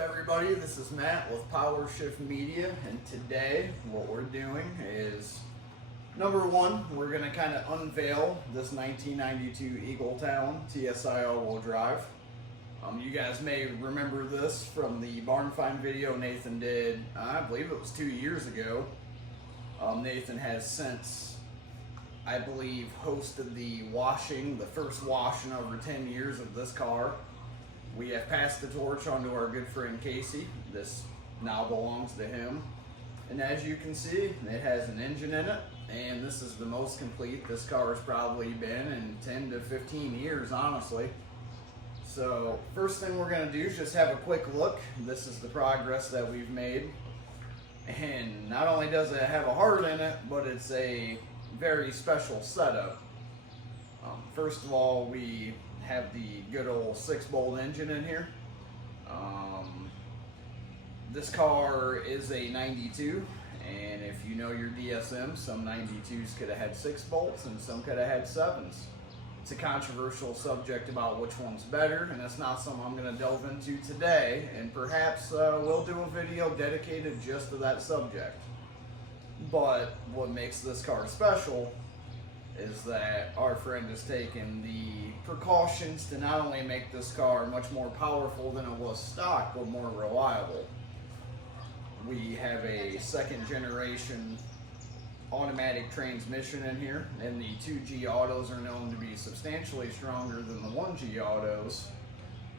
everybody? This is Matt with Power Shift Media, and today what we're doing is, number one, we're going to kind of unveil this 1992 Eagle Talon TSI all-wheel drive. You guys may remember this from the barn find video Nathan did, I believe it was 2 years ago. Nathan has since, I believe, hosted the first wash in over 10 years of this car. We have passed the torch on to our good friend Casey. This now belongs to him. And as you can see, it has an engine in it, and this is the most complete this car has probably been in 10 to 15 years, honestly. So first thing we're going to do is just have a quick look. This is the progress that we've made. And not only does it have a heart in it, but it's a very special setup. First of all, we have the good old 6-bolt engine in here. This car is a 92, and if you know your DSM, some 92s could have had 6 bolts and some could have had 7s. It's a controversial subject about which one's better, and that's not something I'm going to delve into today, and perhaps we'll do a video dedicated just to that subject. But what makes this car special is that our friend has taken the precautions to not only make this car much more powerful than it was stock, but more reliable. We have a second generation automatic transmission in here, and the 2G autos are known to be substantially stronger than the 1G autos.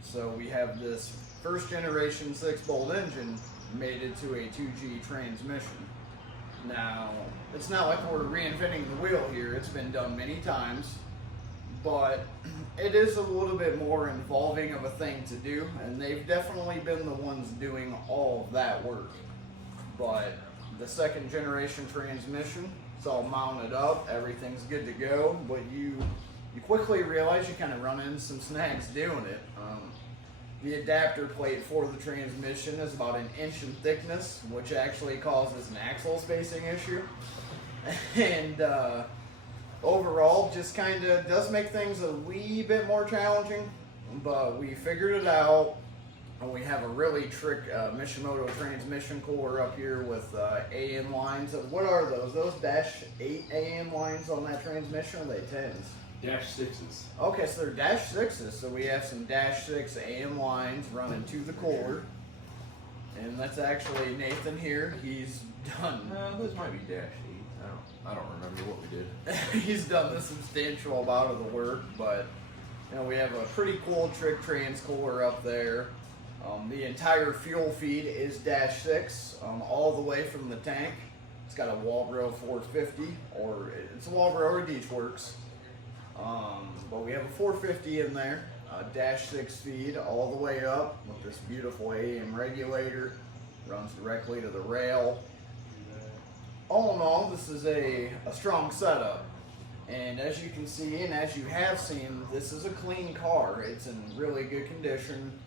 So we have this first generation 6-bolt engine mated to a 2G transmission. Now, it's not like we're reinventing the wheel here. It's been done many times, but it is a little bit more involving of a thing to do, and they've definitely been the ones doing all of that work. But the second generation transmission, it's all mounted up, everything's good to go, but you quickly realize you kind of run into some snags doing it. The adapter plate for the transmission is about 1 inch in thickness, which actually causes an axle spacing issue. And overall, just kind of does make things a wee bit more challenging, but we figured it out. And we have a really trick Mishimoto transmission cooler up here with AM lines. What are those? Those -8 AM lines on that transmission, or are they 10s? -6s. Okay, so they're -6s. So we have some -6 AM lines running to the cooler. And that's actually Nathan here. He's done. Those might be -8. I don't remember what we did. He's done the substantial amount of the work, but you know, we have a pretty cool trick trans cooler up there. The entire fuel feed is -6 all the way from the tank. It's got a Walbro 450, or it's a Walbro or Deechworks. But we have a 450 in there, -6 feed all the way up with this beautiful AM regulator. Runs directly to the rail. All in all, this is a strong setup. And as you can see, and as you have seen, this is a clean car. It's in really good condition.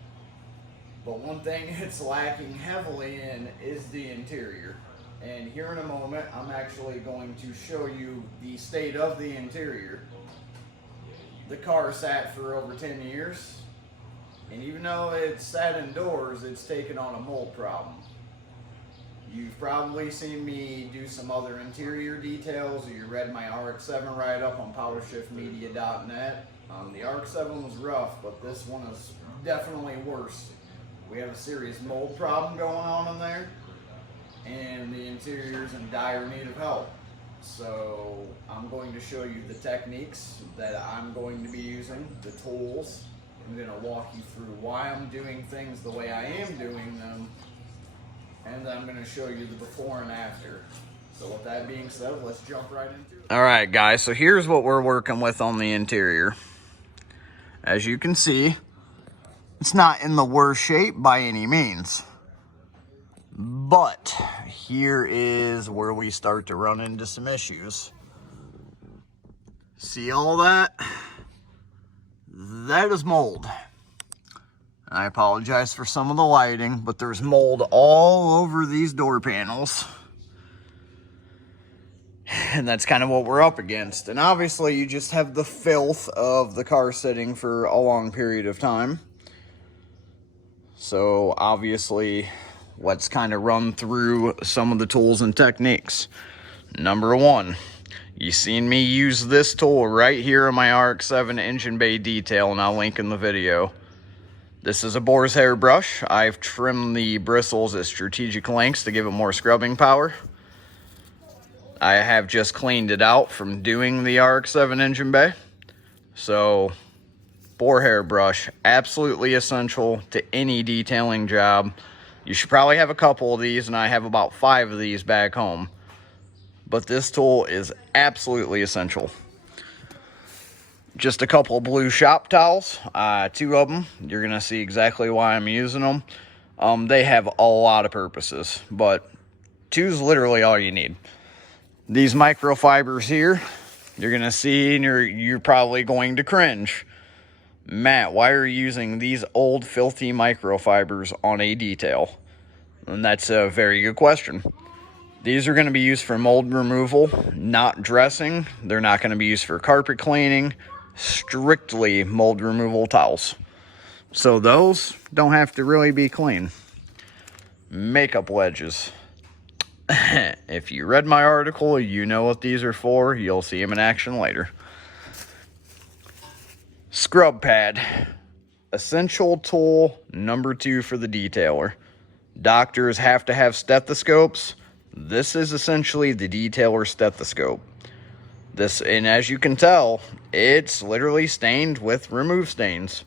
But one thing it's lacking heavily in is the interior. And here in a moment, I'm actually going to show you the state of the interior. The car sat for over 10 years, and even though it's sat indoors, it's taken on a mold problem. You've probably seen me do some other interior details, or you read my RX-7 write-up on powershiftmedia.net. The RX-7 was rough, but this one is definitely worse. We have a serious mold problem going on in there, and the interior's in dire need of help. So I'm going to show you the techniques that I'm going to be using, the tools. I'm going to walk you through why I'm doing things the way I am doing them, and then I'm going to show you the before and after. So with that being said, let's jump right into it. All right, guys, so here's what we're working with on the interior. As you can see, it's not in the worst shape by any means. But here is where we start to run into some issues. See all that? That is mold. I apologize for some of the lighting, but there's mold all over these door panels. And that's kind of what we're up against. And obviously you just have the filth of the car sitting for a long period of time. So obviously, let's kind of run through some of the tools and techniques. Number one, you seen me use this tool right here in my RX-7 engine bay detail, and I'll link in the video. This is a boar's hair brush. I've trimmed the bristles at strategic lengths to give it more scrubbing power. I have just cleaned it out from doing the RX-7 engine bay. So, boar hair brush, absolutely essential to any detailing job. You should probably have a couple of these, and I have about 5 of these back home. But this tool is absolutely essential. Just a couple of blue shop towels, 2 of them. You're going to see exactly why I'm using them. They have a lot of purposes, but 2 is literally all you need. These microfibers here, you're going to see, and you're probably going to cringe. Matt, why are you using these old filthy microfibers on a detail? And that's a very good question. These are going to be used for mold removal, not dressing. They're not going to be used for carpet cleaning, strictly mold removal towels. So those don't have to really be clean. Makeup wedges. If you read my article, you know what these are for. You'll see them in action later. Scrub pad. Essential tool number 2 for the detailer. Doctors have to have stethoscopes. This is essentially the detailer stethoscope. This, and as you can tell, it's literally stained with remove stains.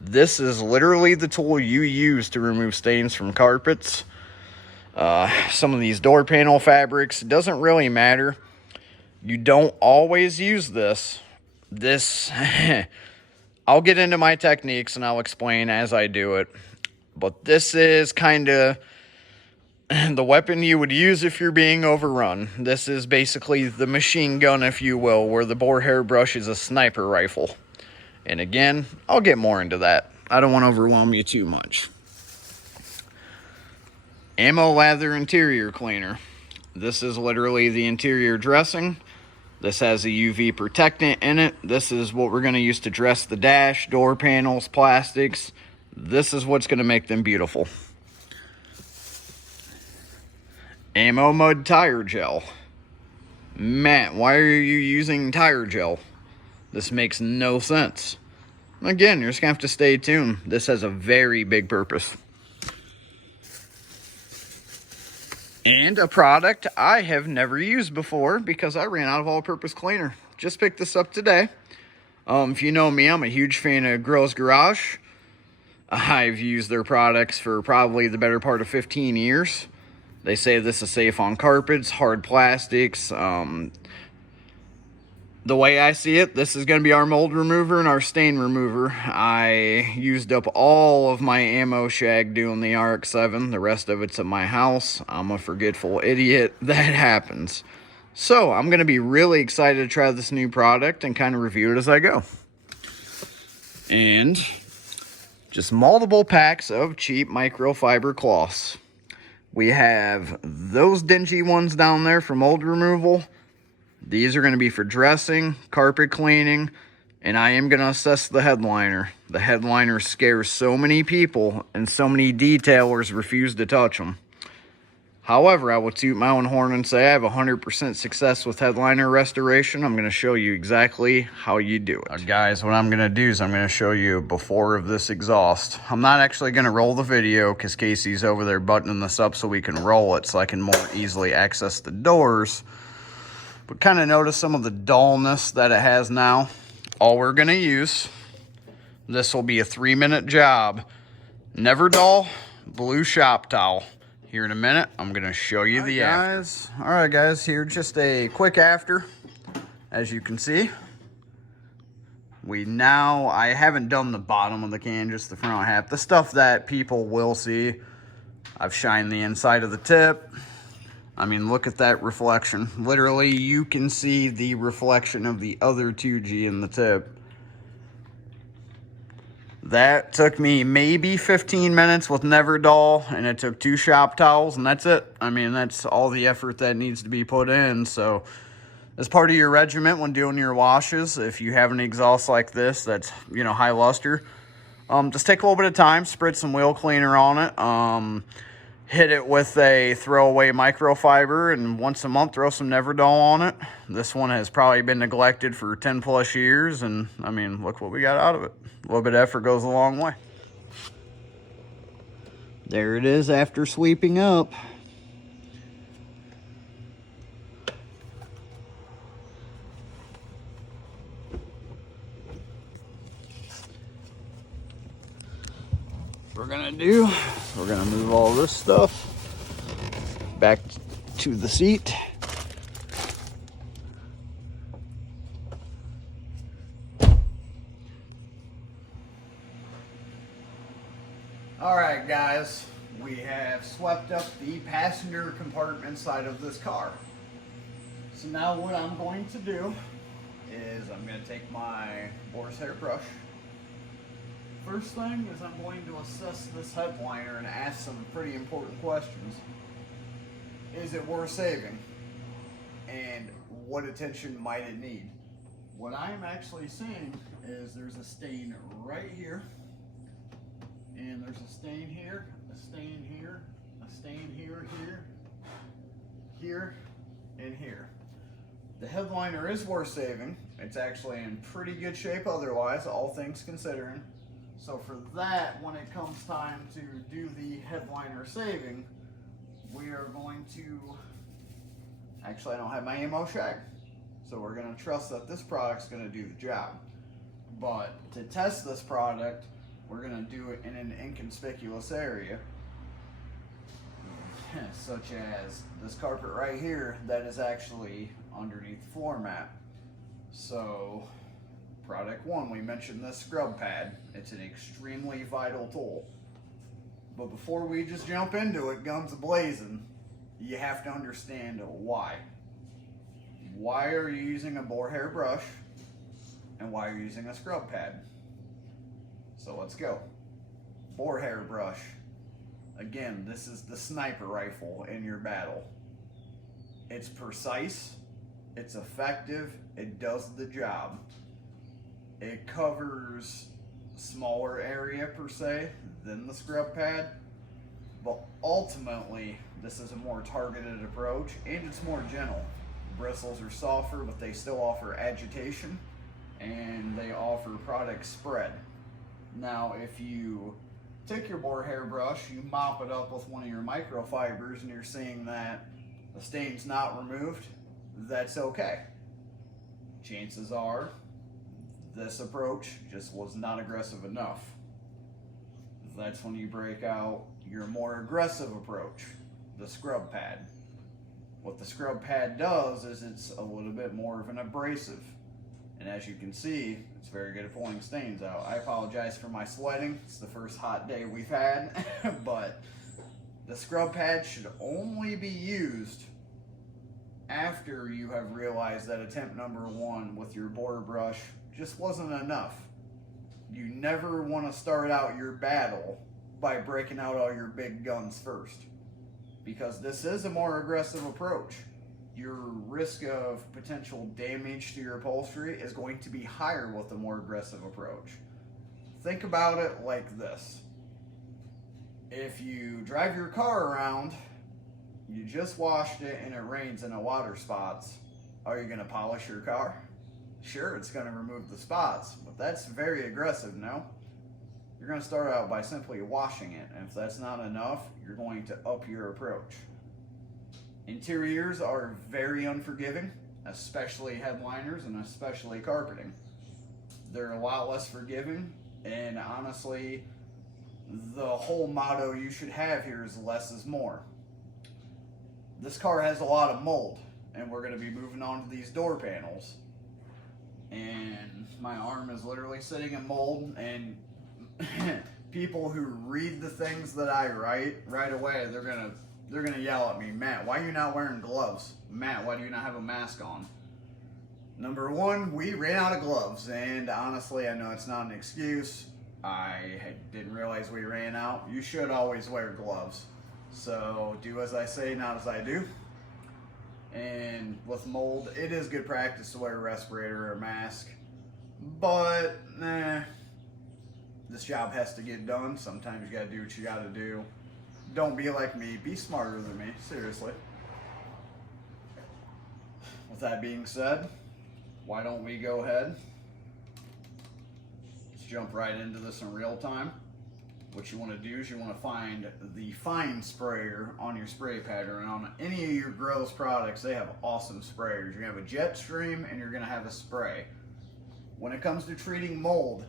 This is literally the tool you use to remove stains from carpets. Some of these door panel fabrics, it doesn't really matter. You don't always use this. I'll get into my techniques and I'll explain as I do it. But this is kind of the weapon you would use if you're being overrun. This is basically the machine gun, if you will, where the boar hair brush is a sniper rifle. And again, I'll get more into that. I don't want to overwhelm you too much. Ammo lather interior cleaner. This is literally the interior dressing. This has a UV protectant in it. This is what we're going to use to dress the dash, door panels, plastics. This is what's going to make them beautiful. Ammo mud tire gel. Matt, why are you using tire gel? This makes no sense. Again, you're just going to have to stay tuned. This has a very big purpose. And a product I have never used before because I ran out of all-purpose cleaner. Just picked this up today. If you know me, I'm a huge fan of Girls Garage. I've used their products for probably the better part of 15 years. They say this is safe on carpets, hard plastics. The way I see it, this is going to be our mold remover and our stain remover. I used up all of my ammo shag doing the RX-7. The rest of it's at my house. I'm a forgetful idiot. That happens. So I'm going to be really excited to try this new product and kind of review it as I go. And just multiple packs of cheap microfiber cloths. We have those dingy ones down there for mold removal. These are going to be for dressing, carpet cleaning, and I am going to assess the headliner. The headliner scares so many people, and so many detailers refuse to touch them. However, I will toot my own horn and say I have 100% success with headliner restoration. I'm going to show you exactly how you do it. Guys, what I'm going to do is I'm going to show you before of this exhaust. I'm not actually going to roll the video because Casey's over there buttoning this up so we can roll it so I can more easily access the doors. But kind of notice some of the dullness that it has now. All we're going to use, this will be a 3-minute job. Never dull, blue shop towel. Here in a minute, I'm going to show you the after. All right, guys, here just a quick after. As you can see, I haven't done the bottom of the can, just the front half. The stuff that people will see, I've shined the inside of the tip. I mean, look at that reflection. Literally, you can see the reflection of the other 2G in the tip. That took me maybe 15 minutes with Never Dull, and it took 2 shop towels, and that's it. I mean, that's all the effort that needs to be put in. So, as part of your regiment when doing your washes, if you have an exhaust like this that's, high luster, Just take a little bit of time, spritz some wheel cleaner on it. Hit it with a throwaway microfiber, and once a month throw some Neverdol on it. This one has probably been neglected for 10 plus years, and I mean, look what we got out of it. A little bit of effort goes a long way. There it is after sweeping up. We're gonna move all this stuff back to the seat. All right, guys, we have swept up the passenger compartment side of this car. So now what I'm going to do is I'm going to take my boar's hair brush. First thing is I'm going to assess this headliner and ask some pretty important questions. Is it worth saving? And what attention might it need? What I'm actually seeing is there's a stain right here. And there's a stain here, a stain here, a stain here, here, and here. The headliner is worth saving. It's actually in pretty good shape otherwise, all things considering. So for that, when it comes time to do the headliner saving, we are going to, actually I don't have my ammo shag, so we're going to trust that this product's going to do the job. But to test this product, we're going to do it in an inconspicuous area, such as this carpet right here that is actually underneath the floor mat. So product one, we mentioned this scrub pad. It's an extremely vital tool. But before we just jump into it, guns a-blazing, you have to understand why. Why are you using a boar hair brush? And why are you using a scrub pad? So let's go. Boar hair brush. Again, this is the sniper rifle in your battle. It's precise, it's effective, it does the job. It covers smaller area per se than the scrub pad, but ultimately this is a more targeted approach and it's more gentle. Bristles are softer, but they still offer agitation and they offer product spread. Now, if you take your boar hair brush, you mop it up with one of your microfibers and you're seeing that the stain's not removed, that's okay. Chances are this approach just was not aggressive enough. That's when you break out your more aggressive approach, the scrub pad. What the scrub pad does is it's a little bit more of an abrasive. And as you can see, it's very good at pulling stains out. I apologize for my sweating. It's the first hot day we've had. But the scrub pad should only be used after you have realized that attempt number one with your boar brush just wasn't enough. You never want to start out your battle by breaking out all your big guns first, because this is a more aggressive approach. Your risk of potential damage to your upholstery is going to be higher with a more aggressive approach. Think about it like this. If you drive your car around, you just washed it and it rains and it water spots, are you going to polish your car? Sure, it's going to remove the spots, but that's very aggressive, no? You're going to start out by simply washing it, and if that's not enough, you're going to up your approach. Interiors are very unforgiving, especially headliners and especially carpeting. They're a lot less forgiving, and honestly, the whole motto you should have here is less is more. This car has a lot of mold, and we're going to be moving on to these door panels. And my arm is literally sitting in mold, and people who read the things that I write right away, they're gonna yell at me, Matt, why are you not wearing gloves? Matt, why do you not have a mask on? Number one, we ran out of gloves, and honestly, I know it's not an excuse. I didn't realize we ran out. You should always wear gloves. So do as I say, not as I do. And with mold, it is good practice to wear a respirator or a mask, but This job has to get done. Sometimes you gotta do what you gotta do. Don't be like me, be smarter than me, seriously. With that being said, why don't we go ahead? Let's jump right into this in real time. What you want to do is you want to find the fine sprayer on your spray pattern. And on any of your Gross products, they have awesome sprayers. You're going to have a jet stream and you're going to have a spray. When it comes to treating mold,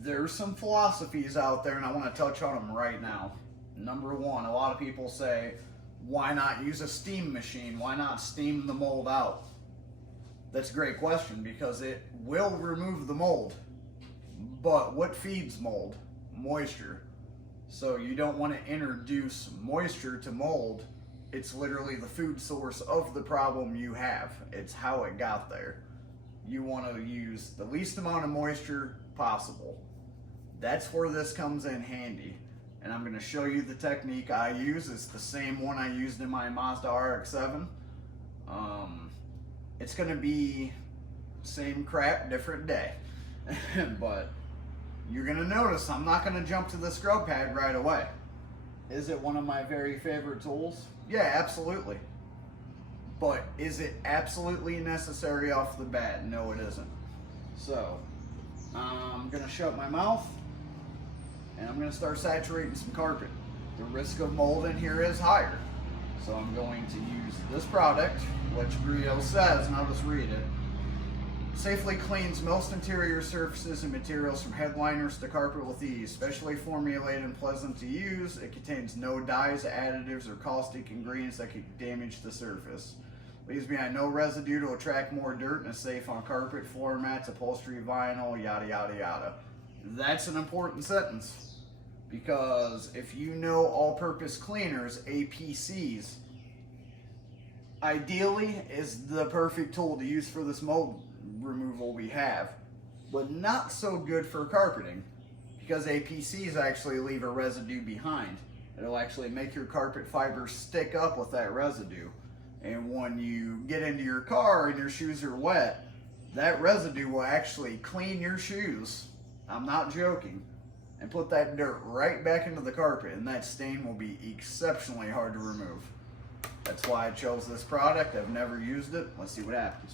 there's some philosophies out there and I want to touch on them right now. Number one, a lot of people say, why not use a steam machine? Why not steam the mold out? That's a great question because it will remove the mold. But what feeds mold? Moisture. So you don't want to introduce moisture to mold. It's literally the food source of the problem you have. It's how it got there. You want to use the least amount of moisture possible. That's where this comes in handy. And I'm going to show you the technique I use. It's the same one I used in my Mazda RX-7. It's going to be same crap, different day. But you're going to notice I'm not going to jump to the scrub pad right away. Is it one of my very favorite tools? Yeah, absolutely. But is it absolutely necessary off the bat? No, it isn't. So, I'm going to shut my mouth and I'm going to start saturating some carpet. The risk of mold in here is higher. So I'm going to use this product, which Brio says, and I'll just read it. Safely cleans most interior surfaces and materials from headliners to carpet with ease. Specially formulated and pleasant to use, it contains no dyes, additives, or caustic ingredients that could damage the surface. Leaves behind no residue to attract more dirt and is safe on carpet, floor mats, upholstery, vinyl, yada yada yada. That's an important sentence because if you know all-purpose cleaners, APCs, ideally is the perfect tool to use for this mold removal we have, but not so good for carpeting because APCs actually leave a residue behind. It'll actually make your carpet fibers stick up with that residue, and when you get into your car and your shoes are wet, that residue will actually clean your shoes, I'm not joking, and put that dirt right back into the carpet, and that stain will be exceptionally hard to remove. That's why I chose this product. I've never used it. Let's see what happens.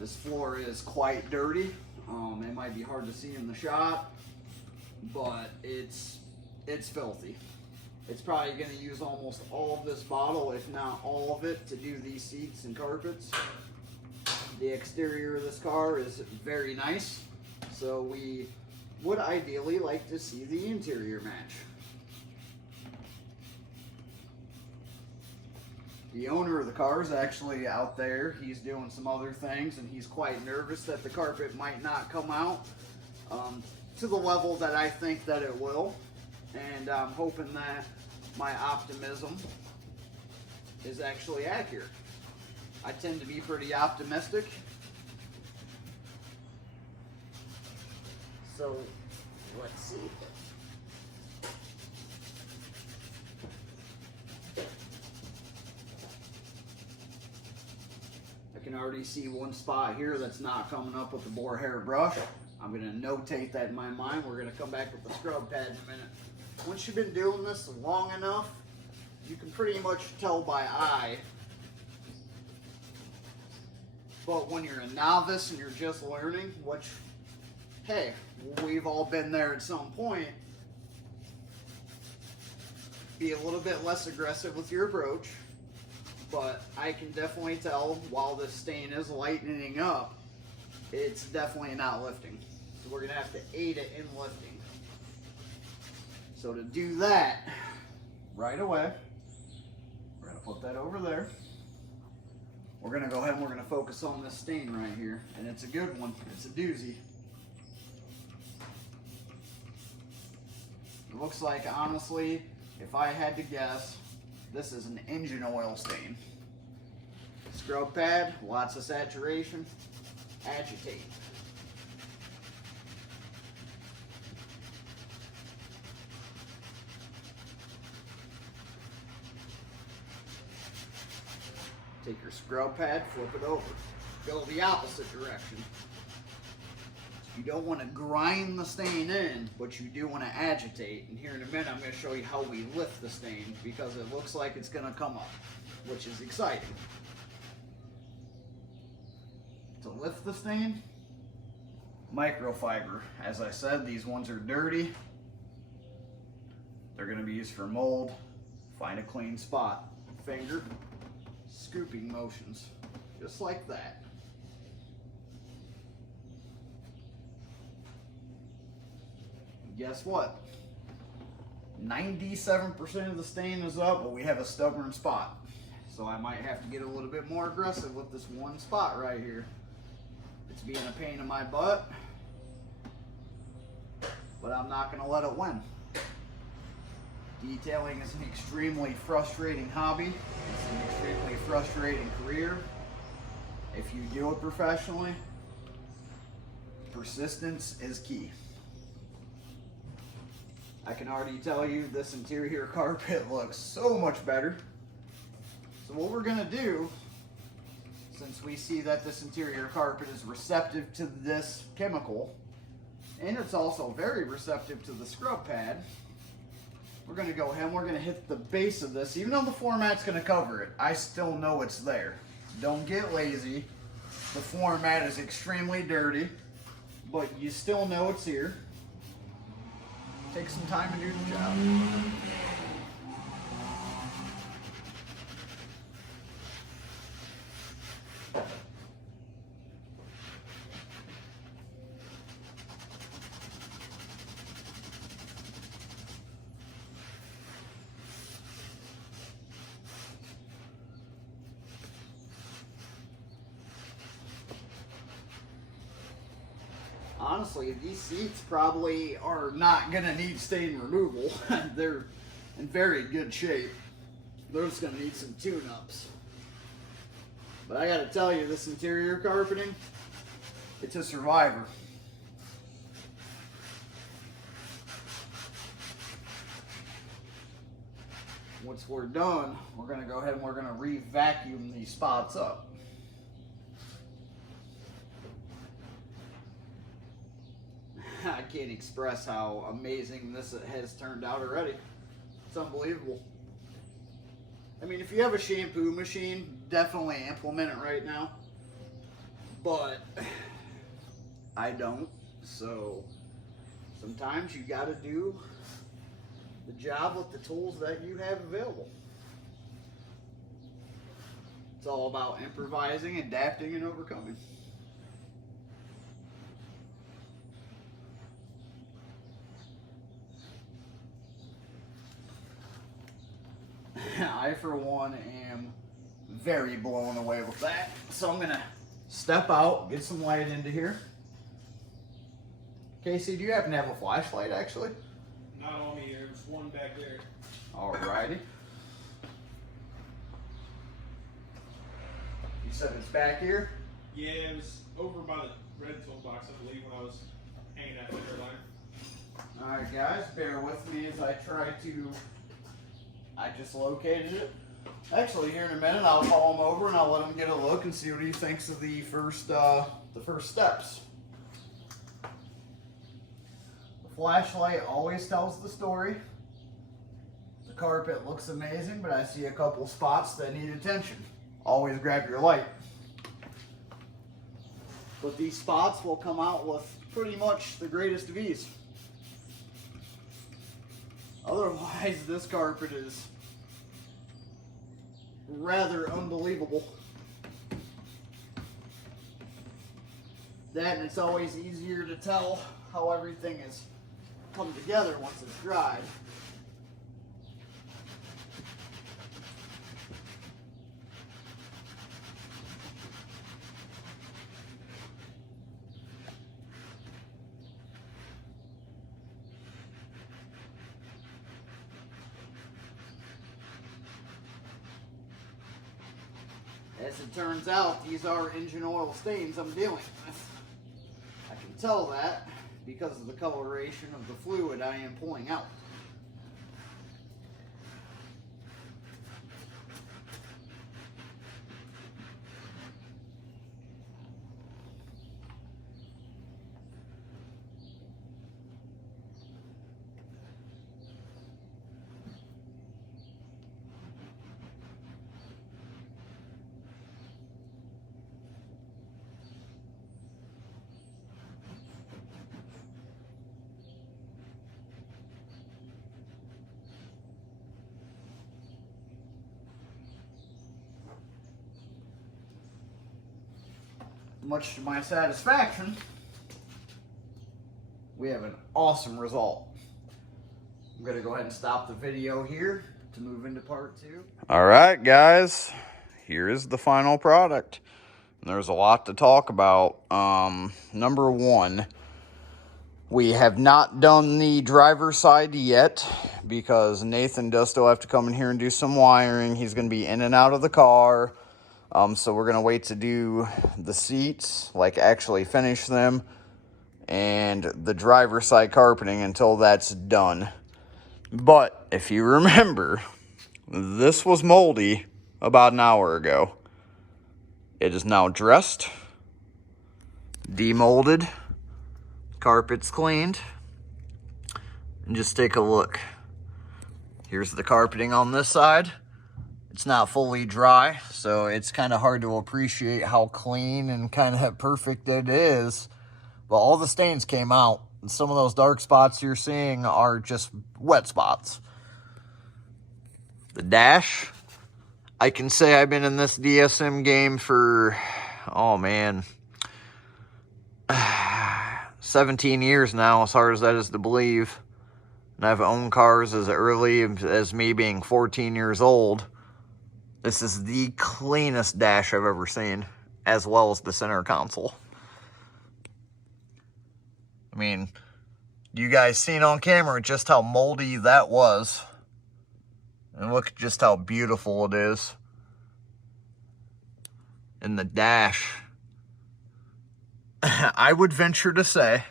This floor is quite dirty. It might be hard to see in the shot, but it's filthy. It's probably going to use almost all of this bottle, if not all of it, to do these seats and carpets. The exterior of this car is very nice, so we would ideally like to see the interior match. The owner of the car is actually out there. He's doing some other things, and he's quite nervous that the carpet might not come out to the level that I think that it will. And I'm hoping that my optimism is actually accurate. I tend to be pretty optimistic. So, let's see. I can already see one spot here that's not coming up with the boar hair brush. I'm going to notate that in my mind. We're going to come back with the scrub pad in a minute. Once you've been doing this long enough, you can pretty much tell by eye. But when you're a novice and you're just learning, which, hey, we've all been there at some point, be a little bit less aggressive with your approach. But I can definitely tell while this stain is lightening up, it's definitely not lifting. So we're going to have to aid it in lifting. So to do that, right away, we're going to put that over there. We're going to go ahead and we're going to focus on this stain right here. And it's a good one. It's a doozy. It looks like, honestly, if I had to guess, this is an engine oil stain. Scrub pad, lots of saturation, agitate. Take your scrub pad, flip it over. Go the opposite direction. You don't want to grind the stain in, but you do want to agitate. And here in a minute, I'm going to show you how we lift the stain because it looks like it's going to come up, which is exciting. To lift the stain, microfiber. As I said, these ones are dirty. They're going to be used for mold. Find a clean spot. Finger, scooping motions, just like that. Guess what? 97% of the stain is up, but we have a stubborn spot. So I might have to get a little bit more aggressive with this one spot right here. It's being a pain in my butt, but I'm not going to let it win. Detailing is an extremely frustrating hobby. It's an extremely frustrating career. If you do it professionally, persistence is key. I can already tell you this interior carpet looks so much better. So what we're gonna do, since we see that this interior carpet is receptive to this chemical, and it's also very receptive to the scrub pad, we're gonna go ahead and we're gonna hit the base of this. Even though the floor mat's gonna cover it, I still know it's there. Don't get lazy. The floor mat is extremely dirty, but you still know it's here. Take some time to do the job. Honestly, these seats probably are not going to need stain removal. They're in very good shape. They're just going to need some tune-ups. But I got to tell you, this interior carpeting, it's a survivor. Once we're done, we're going to go ahead and we're going to re-vacuum these spots up. I can't express how amazing this has turned out already. It's unbelievable. I mean, if you have a shampoo machine, definitely implement it right now. But I don't, so sometimes you gotta do the job with the tools that you have available. It's all about improvising, adapting, and overcoming. I, for one, am very blown away with that. So I'm gonna step out, get some light into here. Casey, do you happen to have a flashlight, actually? Not on me, there's one back there. Alrighty. You said it's back here? Yeah, it was over by the red toolbox, I believe, when I was hanging out with her line. Alright guys, bear with me as I try to... I just located it. Actually, here in a minute, I'll call him over and I'll let him get a look and see what he thinks of the first steps. The flashlight always tells the story. The carpet looks amazing, but I see a couple spots that need attention. Always grab your light. But these spots will come out with pretty much the greatest of ease. Otherwise, this carpet is rather unbelievable. That, and it's always easier to tell how everything is come together once it's dried. As it turns out, these are engine oil stains I'm dealing with. I can tell that because of the coloration of the fluid I am pulling out. much to my satisfaction, we have an awesome result. I'm gonna go ahead and stop the video here to move into part 2. All right, guys, here is the final product. There's a lot to talk about. Number one, we have not done the driver's side yet because Nathan does still have to come in here and do some wiring. He's going to be in and out of the car. So we're going to wait to do the seats, like actually finish them, and the driver's side carpeting until that's done. But if you remember, this was moldy about an hour ago. It is now dressed, demolded, carpet's cleaned, and just take a look. Here's the carpeting on this side. It's not fully dry, so it's kind of hard to appreciate how clean and kind of perfect it is. But all the stains came out. And some of those dark spots you're seeing are just wet spots. The dash, I can say I've been in this DSM game for, oh man, 17 years now, as hard as that is to believe. And I've owned cars as early as me being 14 years old. This is the cleanest dash I've ever seen, as well as the center console. I mean, you guys seen on camera just how moldy that was. And look just how beautiful it is. And the dash, I would venture to say,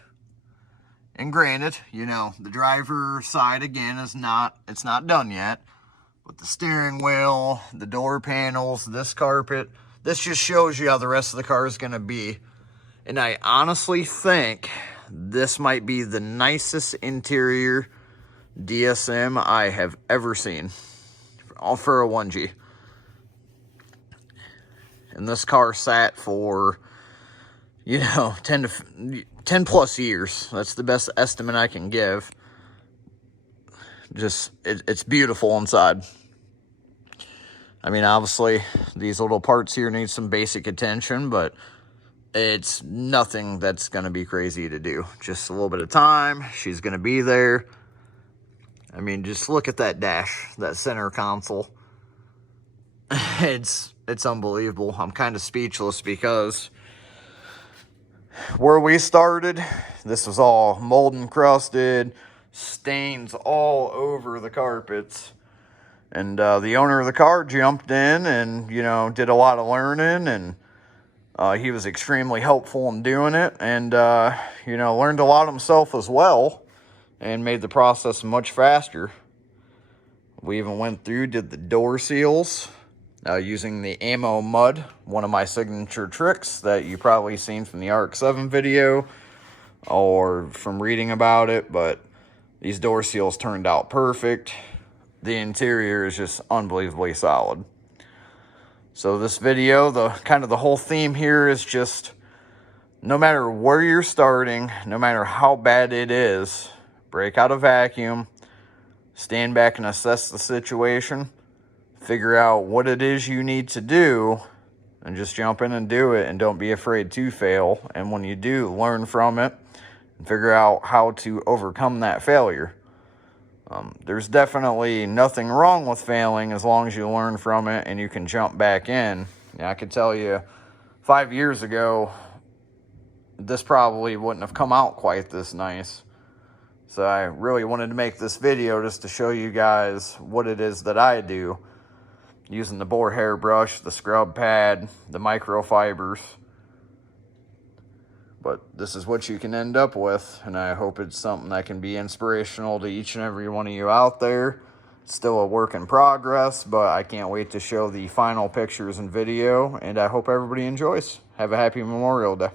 and granted, you know, the driver's side again is it's not done yet. But the steering wheel, the door panels, this carpet, this just shows you how the rest of the car is going to be. And I honestly think this might be the nicest interior DSM I have ever seen. All for a 1G. And this car sat for, you know, 10 plus years. That's the best estimate I can give. Just, it's beautiful inside. I mean, obviously, these little parts here need some basic attention, but it's nothing that's going to be crazy to do. Just a little bit of time. She's going to be there. I mean, just look at that dash, that center console. It's unbelievable. I'm kind of speechless because where we started, this was all mold encrusted, stains all over the carpets. And the owner of the car jumped in and, you know, did a lot of learning, and he was extremely helpful in doing it, and, you know, learned a lot himself as well and made the process much faster. We even went through, did the door seals using the ammo mud, one of my signature tricks that you probably seen from the RX-7 video or from reading about it, but these door seals turned out perfect. The interior is just unbelievably solid. So this video, the whole theme here is just, no matter where you're starting, no matter how bad it is, break out a vacuum, stand back and assess the situation, figure out what it is you need to do, and just jump in and do it, and don't be afraid to fail. And when you do, learn from it and figure out how to overcome that failure. There's definitely nothing wrong with failing as long as you learn from it and you can jump back in. Yeah, I could tell you 5 years ago, this probably wouldn't have come out quite this nice. So I really wanted to make this video just to show you guys what it is that I do. Using the boar hair brush, the scrub pad, the microfibers. But this is what you can end up with, and I hope it's something that can be inspirational to each and every one of you out there. It's still a work in progress, but I can't wait to show the final pictures and video, and I hope everybody enjoys. Have a happy Memorial Day.